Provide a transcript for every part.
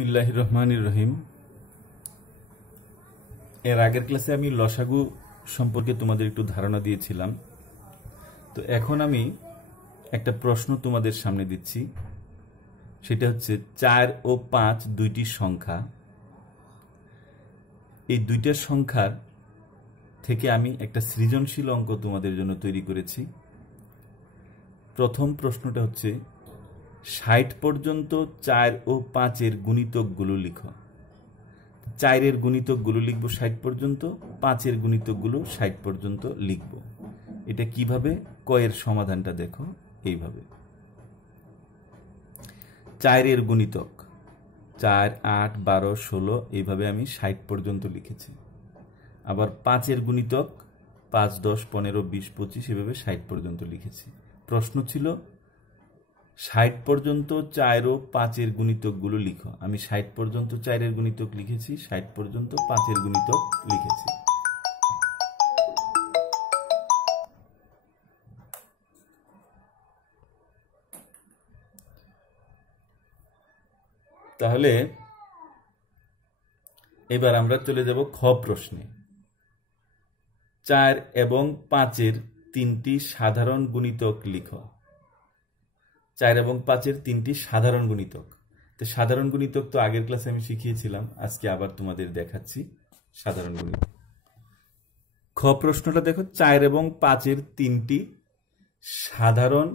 বিসমিল্লাহির রহমানির রহিম। এর আগের ক্লাসে আমি লসাগু সম্পর্কে তোমাদের একটু ধারণা দিয়েছিলাম। তো এখন আমি একটা প্রশ্ন তোমাদের সামনে দিচ্ছি, সেটা হচ্ছে 4 ও 5 দুইটি সংখ্যা। এই দুইটা সংখ্যার থেকে আমি একটা সৃজনশীল অঙ্ক তোমাদের জন্য তৈরি করেছি। প্রথম প্রশ্নটা হচ্ছে 60 পর্যন্ত 4 ও 5 এর গুণিতকগুলো লিখো। 4 এর গুণিতকগুলো লিখবো 60 পর্যন্ত, 5 এর গুণিতকগুলো 60 পর্যন্ত লিখবো। এটা কিভাবে? কয়ের সমাধানটা দেখো এইভাবে। 4 এর গুণিতক 4, 8, 12, 16 এইভাবে আমি 60 পর্যন্ত লিখেছি। আবার 5 এর গুণিতক 5, 10, 15, 20, 25 এভাবে 60 পর্যন্ত লিখেছি। প্রশ্ন ছিল 60 পর্যন্ত 4 ও 5 এর গুণিতকগুলো লিখো। আমি 60 পর্যন্ত 4 এর গুণিতক লিখেছি, 60 পর্যন্ত 5 এর গুণিতক লিখেছি। তাহলে এবার আমরা চলে যাব খ প্রশ্নে। 4 এবং 5 এর তিনটি সাধারণ গুণিতক লিখো। 4 এবং 5 এর তিনটি সাধারণ গুণিতক। তো সাধারণ গুণিতক তো আগের ক্লাসে আমি শিখিয়েছিলাম, আজকে আবার তোমাদের দেখাচ্ছি সাধারণ গুণিতক। খ প্রশ্নটা দেখো, 4 এবং 5 এর তিনটি সাধারণ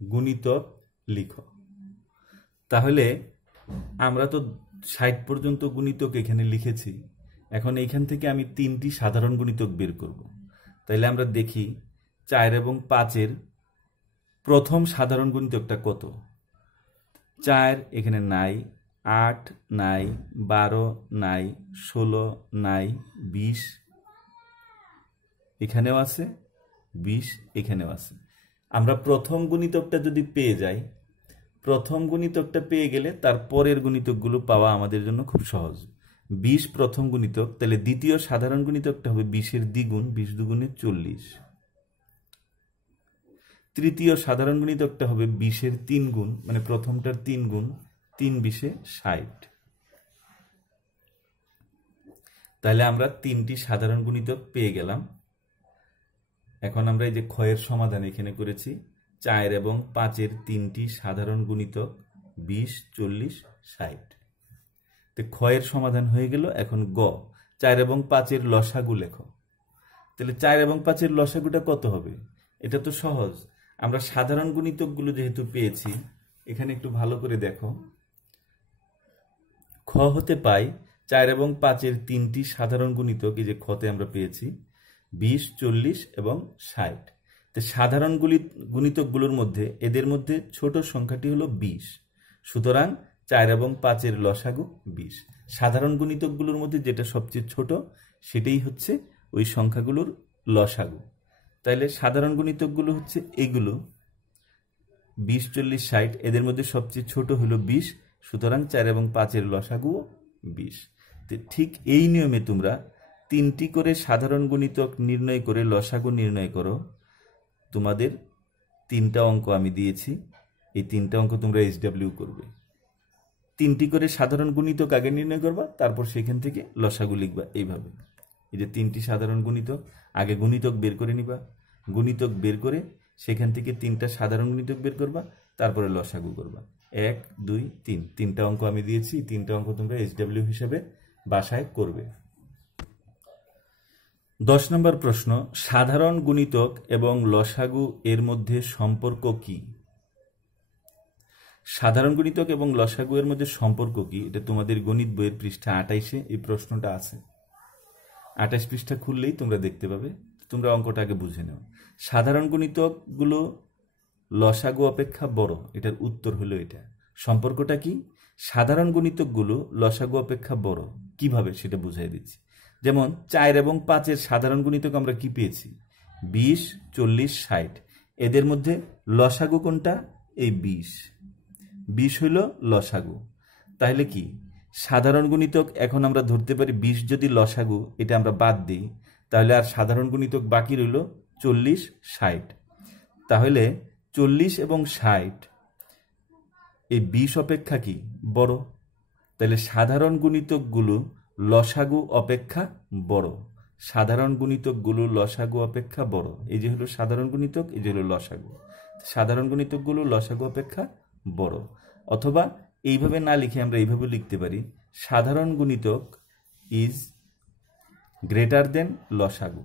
গুণিতক লিখো। তাহলে আমরা তো 60 পর্যন্ত গুণিতক এখানে লিখেছি, এখন এইখান থেকে আমি তিনটি সাধারণ গুণিতক বের করব। তাইলে আমরা দেখি 4 এবং 5 এর প্রথম সাধারণ গুণিতকটা কত। 4 এখানে নাই, 8 নাই, 12 নাই, 16 নাই, 20 এখানেও আছে, 20 এখানেও আছে। আমরা প্রথম গুণিতকটা যদি পেয়ে যাই, প্রথম গুণিতকটা পেয়ে গেলে তার পরের গুণিতকগুলো পাওয়া আমাদের জন্য খুব সহজ। 20 প্রথম গুণিতক, তাহলে দ্বিতীয় সাধারণ গুণিতকটা হবে 20 এর দ্বিগুণ, 20 দুগুণে 40। তৃতীয় সাধারণ গুণিতকটা হবে 20 এর 3 গুণ, মানে প্রথমটার 3 গুণ, 3 20 60। তাহলে আমরা তিনটি সাধারণ গুণিতক পেয়ে গেলাম। এখন আমরা এই যে ক্ষয়ের সমাধান এখানে করেছি, 4 এবং 5 এর তিনটি সাধারণ গুণিতক 20, 40, 60। তো ক্ষয়ের সমাধান হয়ে গেল। এখন গ, 4 এবং 5 এর লসাগু লেখো। তাহলে 4 এবং 5 এর লসাগুটা কত হবে? এটা তো সহজ। আমরা সাধারণ গুণিতকগুলো যেহেতু পেয়েছি, এখানে একটু ভালো করে দেখো। খ হতে পাই 4 এবং 5 এর তিনটি সাধারণ গুণিতক, এই যে খতে আমরা পেয়েছি 20, 40 এবং 60। তো সাধারণ গুণিতকগুলোর মধ্যে এদের মধ্যে ছোট সংখ্যাটি হলো 20, সুতরাং 4 এবং 5 এর লসাগু 20। সাধারণ গুণিতকগুলোর মধ্যে যেটা সবচেয়ে ছোট সেটাই হচ্ছে ওই সংখ্যাগুলোর লসাগু। তাইলে সাধারণ গুণিতকগুলো হচ্ছে এগুলো 20, 40, 60, এদের মধ্যে সবচেয়ে ছোট হলো 20, সুতরাং 4 এবং 5 এর লসাগু 20। তো ঠিক এই নিয়মে তোমরা তিনটি করে সাধারণ গুণিতক নির্ণয় করে লসাগু নির্ণয় করো। তোমাদের তিনটা অঙ্ক আমি দিয়েছি, এই তিনটা অঙ্ক তোমরা SW করবে। তিনটি করে সাধারণ গুণিতক আগে নির্ণয় করবা, তারপর সেখান থেকে লসাগু লিখবা। এইভাবে এই যে তিনটি সাধারণ গুণিতক, আগে গুণিতক বের করে নিবা, গুণিতক বের করে সেখান থেকে তিনটা সাধারণ গুণিতক বের করবা, তারপরে লসাগু করবা। 1, 2, 3 তিনটা অঙ্ক আমি দিয়েছি, তিনটা অঙ্ক তোমরা SW হিসেবে বাসায় করবে। 10 নম্বর প্রশ্ন, সাধারণ গুণিতক এবং লসাগু এর মধ্যে সম্পর্ক কি? সাধারণ গুণিতক এবং লসাগু এর মধ্যে সম্পর্ক কি? এটা তোমাদের গণিত বইয়ের পৃষ্ঠা 28-এ এই প্রশ্নটা আছে। 28 পৃষ্ঠা খুললেই তোমরা দেখতে পাবে। তোমরা অঙ্কটা আগে বুঝে নাও। সাধারণ গুণিতকগুলো লসাগু অপেক্ষা বড়, এটার উত্তর হলো এটা। সম্পর্কটা কি? সাধারণ গুণিতকগুলো লসাগু অপেক্ষা বড়। কিভাবে সেটা বুঝাই দিচ্ছি। যেমন 4 এবং 5 এর সাধারণ গুণিতক আমরা কি পেয়েছি? 20, 40, 60। এদের মধ্যে লসাগু কোনটা? এই 20। 20 হইল লসাগু। তাহলে কি সাধারণ গুণিতক এখন আমরা ধরতে পারি 20 যদি লসাগু, এটা আমরা বাদ দিই, তাহলে আর সাধারণ গুণিতক বাকি রইল 40, 60। তাহলে 40 এবং 60 এই 20 অপেক্ষা কি বড়। তাহলে সাধারণ গুণিতকগুলো লসাগু অপেক্ষা বড়। সাধারণ গুণিতকগুলো লসাগু অপেক্ষা বড়। এই যে হলো সাধারণ গুণিতক, এই যে হলো লসাগু। সাধারণ গুণিতকগুলো লসাগু অপেক্ষা বড়। অথবা এইভাবে না লিখে আমরা এইভাবে লিখতে পারি, সাধারণ গুণিতক ইজ গ্রেটার দেন লসাগু।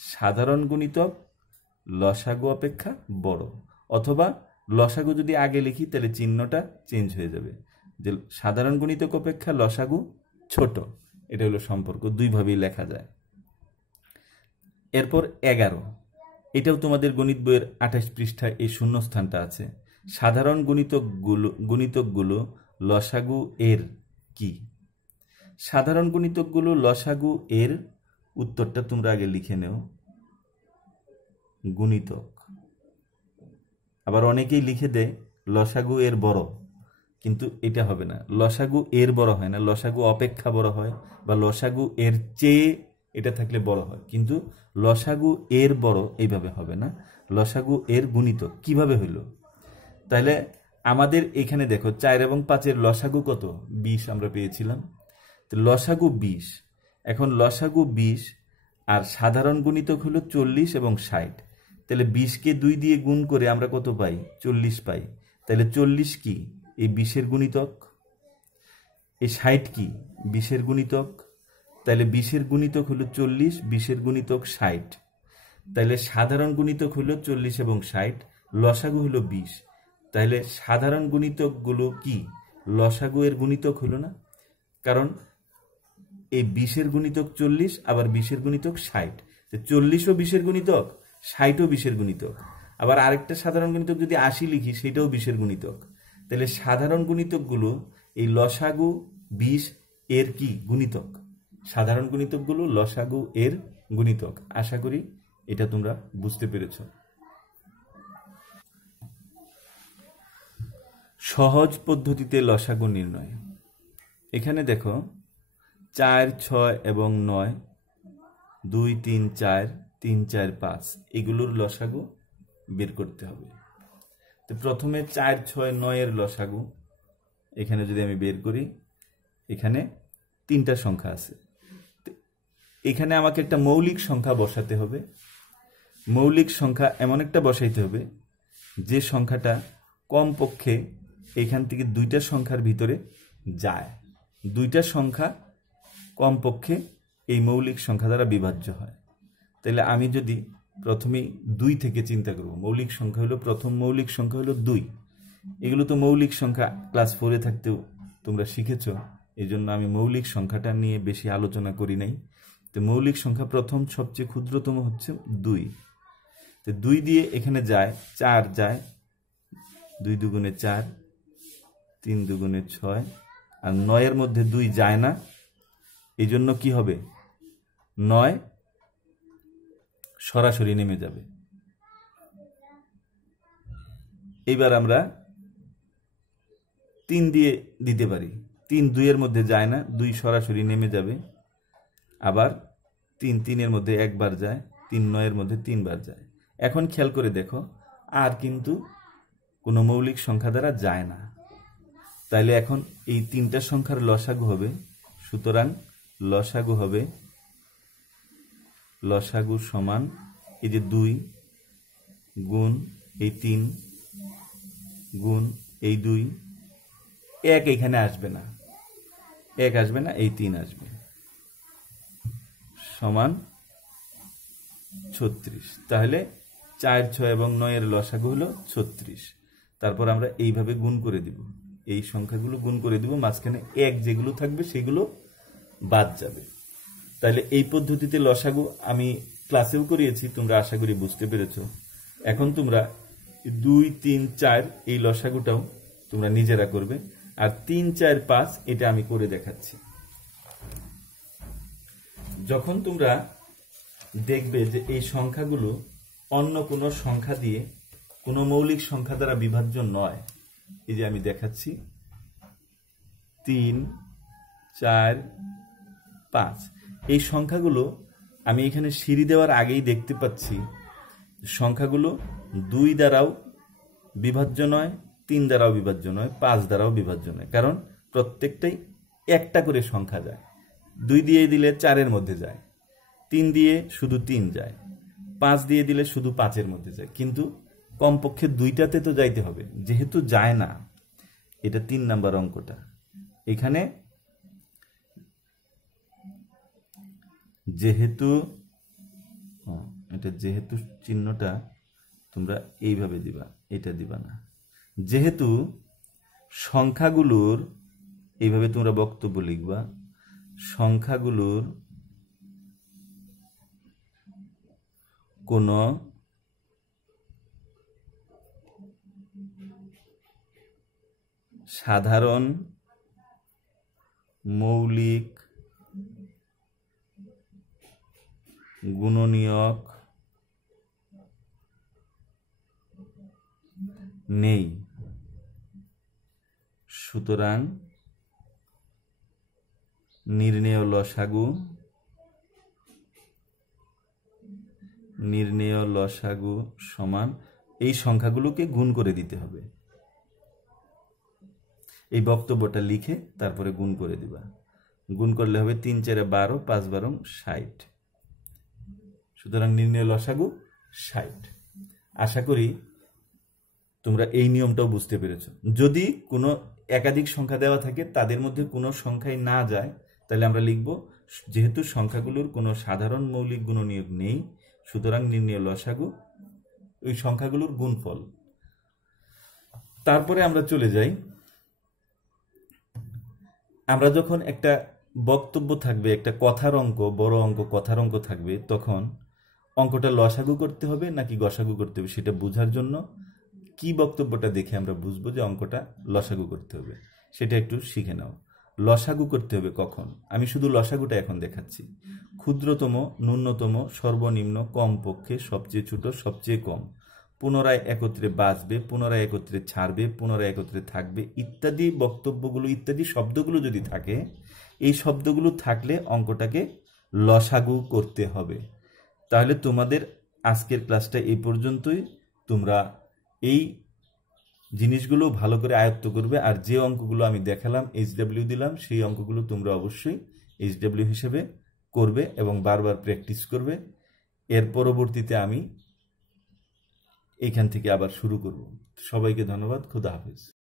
সাধারণ গুণিতক লসাগু অপেক্ষা বড়। অথবা লসাগু যদি আগে লিখি তাহলে চিহ্নটা চেঞ্জ হয়ে যাবে, যে সাধারণ গুণিতক অপেক্ষা লসাগু ছোট। এটা হলো সম্পর্ক, দুইভাবেই লেখা যায়। এরপর 11, এটাও তোমাদের গণিত বইয়ের 28 পৃষ্ঠায় এই শূন্যস্থানটা আছে। সাধারণ গুণিতকগুলো লসাগু এর কি? সাধারণ গুণিতকগুলো লসাগু এর উত্তরটা তোমরা আগে লিখে নেও, গুণিতক। আবার অনেকেই লিখে দেয় লসাগু এর বড়, কিন্তু এটা হবে না। লসাগু এর বড় হয় না, লসাগু অপেক্ষা বড় হয়, বা লসাগু এর চেয়ে এটা থাকলে বড় হয়, কিন্তু লসাগু এর বড় এইভাবে হবে না। লসাগু এর গুণিতক কিভাবে হইল? তাহলে আমাদের এখানে দেখো 4 এবং 5-এর লসাগু কত? 20 আমরা পেয়েছিলাম। তো লসাগু 20। এখন লসাগু 20 আর সাধারণ গুণিতক হলো 40 এবং 60। তাহলে 20-কে 2 দিয়ে গুণ করে আমরা কত পাই? 40 পাই। তাহলে 40 কি? এই 20-এর গুণিতক। এই 60 কি? 20-এর গুণিতক। তাহলে 20-এর গুণিতক হলো 40, 20-এর গুণিতক 60। তাহলে সাধারণ গুণিতক হলো 40 এবং 60, লসাগু হলো 20। তাহলে সাধারণ গুণিতকগুলো কি লসাগু এর গুণিতক হলো না? কারণ এই 20-এর গুণিতক 40, আবার 20-এর গুণিতক 60। 40ও 20-এর গুণিতক, 60ও 20-এর গুণিতক। আবার আরেকটা সাধারণ গুণিতক যদি 80 লিখি, সেটাও 20-এর গুণিতক। তাহলে সাধারণ গুণিতকগুলো এই লসাগু 20 এর কি? গুণিতক। সাধারণ গুণিতকগুলো লসাগু এর গুণিতক। আশা করি এটা তোমরা বুঝতে পেরেছ। সহজ পদ্ধতিতে লসাগু নির্ণয়। এখানে দেখো 4, 6 এবং 9, 2, 3, 4, 3, 4, 5 এগুলোর লসাগু বের করতে হবে। তো প্রথমে 4, 6, 9 এর লসাগু এখানে যদি আমি বের করি, এখানে 3টা সংখ্যা আছে। এখানে আমাকে একটা মৌলিক সংখ্যা বসাতে হবে। মৌলিক সংখ্যা এমন একটা বসাইতে হবে যে সংখ্যাটা কমপক্ষে এখান থেকে 2টা সংখ্যার ভিতরে যায়। 2টা সংখ্যা কমপক্ষে এই মৌলিক সংখ্যা দ্বারা বিভাজ্য হয়। তাহলে আমি যদি প্রথমেই 2 থেকে চিন্তা করব, মৌলিক সংখ্যা হলো, প্রথম মৌলিক সংখ্যা হলো 2। এগুলো তো মৌলিক সংখ্যা ক্লাস 4-এ থাকতেও তোমরা শিখেছ, এই জন্য আমি মৌলিক সংখ্যাটা নিয়ে বেশি আলোচনা করি নাই। তো মৌলিক সংখ্যা প্রথম সবচেয়ে ক্ষুদ্রতম হচ্ছে 2। তো 2 দিয়ে এখানে যায়, 4 যায়, 2 দুগুণে 4, 3 দুগুণে 6, আর 9-এর মধ্যে 2 যায় না। এই জন্য কি হবে? 9 সরাসরি নেমে যাবে। এইবার আমরা 3 দিয়ে দিতে পারি। 3 2-এর মধ্যে যায় না, 2 সরাসরি নেমে যাবে। আবার 3 3-এর মধ্যে একবার যায়, 3 9-এর মধ্যে 3 বার যায়। এখন খেয়াল করে দেখো, আর কিন্তু কোনো মৌলিক সংখ্যা দ্বারা যায় না। তাইলে এখন এই 3টা সংখ্যার লসাগু হবে, সুতরাং লসাগু হবে, লসাগু সমান এই যে 2 গুণ এই 3 গুণ এই 2, 1 এখানে আসবে না, 1 আসবে না, এই 3 আসবে, সমান 36। তাহলে 4, 6 এবং 9-এর লসাগু হলো 36। তারপর আমরা এইভাবে গুণ করে দিব, এই সংখ্যাগুলো গুণ করে দিব, মাঝখানে 1 যেগুলো থাকবে সেগুলো বাদ যাবে। তাহলে এই পদ্ধতিতে লসাগু আমি ক্লাসেও করিয়েছি, তোমরা আশা করি বুঝতে পেরেছো। এখন তোমরা 2, 3, 4 এই লসাগুটাও তোমরা নিজেরা করবে, আর 3, 4, 5 এটা আমি করে দেখাচ্ছি। যখন তোমরা দেখবে যে এই সংখ্যাগুলো অন্য কোনো সংখ্যা দিয়ে কোনো মৌলিক সংখ্যা দ্বারা বিভাজ্য নয়, এই যে আমি দেখাচ্ছি 3, 4, 5, এই সংখ্যাগুলো আমি এখানে সিঁড়ি দেওয়ার আগেই দেখতে পাচ্ছি সংখ্যাগুলো 2 দ্বারাও বিভাজ্য নয়, 3 দ্বারাও বিভাজ্য নয়, 5 দ্বারাও বিভাজ্য নয়। কারণ প্রত্যেকটাই একটা করে সংখ্যা যায়। 2 দিয়ে দিলে 4-এর মধ্যে যায়, 3 দিয়ে শুধু 3 যায়, 5 দিয়ে দিলে শুধু 5-এর মধ্যে যায়, কিন্তু কমপক্ষে 2টাতে তো যাইতে হবে। যেহেতু যায় না, এটা 3 নাম্বার অঙ্কটা। এখানে যেহেতু এটা যেহেতু চিহ্নটা তোমরা এইভাবে দিবা, এটা দিবা না। যেহেতু সংখ্যাগুলোর, এইভাবে তোমরা বক্তব্য লিখবা, সংখ্যাগুলোর কোনো সাধারণ মৌলিক গুণনীয়ক নেই, সুতরাং নির্ণেয় লসাগু সমান এই সংখ্যাগুলোকে গুণ করে দিতে হবে। এই বক্তব্যটা লিখে তারপরে গুণ করে দিবা। গুণ করলে হবে 3 4 12, 5 12 60। সুতরাং নির্ণেয় লসাগু 60। আশা করি তোমরা এই নিয়মটাও বুঝতে পেরেছো। যদি কোনো একাধিক সংখ্যা দেওয়া থাকে, তাদের মধ্যে কোনো সংখ্যাই না যায়, তাহলে আমরা লিখব যেহেতু সংখ্যাগুলোর কোনো সাধারণ মৌলিক গুণনীয়ক নেই, সুতরাং নির্ণেয় লসাগু ওই সংখ্যাগুলোর গুণফল। তারপরে আমরা চলে যাই, আমরা যখন একটা বক্তব্য থাকবে, একটা কথার অঙ্ক, বড় অঙ্ক, কথার অঙ্ক থাকবে, তখন অঙ্কটা লসাগু করতে হবে নাকি গসাগু করতে হবে সেটা বোঝার জন্য কি বক্তব্যটা দেখে আমরা বুঝবো যে অঙ্কটা লসাগু করতে হবে, সেটা একটু শিখে নাও। লসাগু করতে হবে কখন? আমি শুধু লসাগুটা এখন দেখাচ্ছি। ক্ষুদ্রতম, ন্যূনতম, সর্বনিম্ন, কমপক্ষে, সবচেয়ে ছোট, সবচেয়ে কম, পুনরায় একত্রে বাঁচবে, পুনরায় একত্রে ছাড়বে, পুনরায় একত্রে থাকবে, ইত্যাদি বক্তব্যগুলো, ইত্যাদি শব্দগুলো যদি থাকে, এই শব্দগুলো থাকলে অঙ্কটাকে লসাগু করতে হবে। তাহলে তোমাদের আজকের ক্লাসটা এই পর্যন্তই। তোমরা এই জিনিসগুলো ভালো করে আয়ত্ত করবে, আর যে অঙ্কগুলো আমি দেখালাম, HW দিলাম, সেই অঙ্কগুলো তোমরা অবশ্যই HW হিসেবে করবে এবং বারবার প্র্যাকটিস করবে। এর পরবর্তীতে আমি এখান থেকে আবার শুরু করব। সবাইকে ধন্যবাদ। খোদা হাফেজ।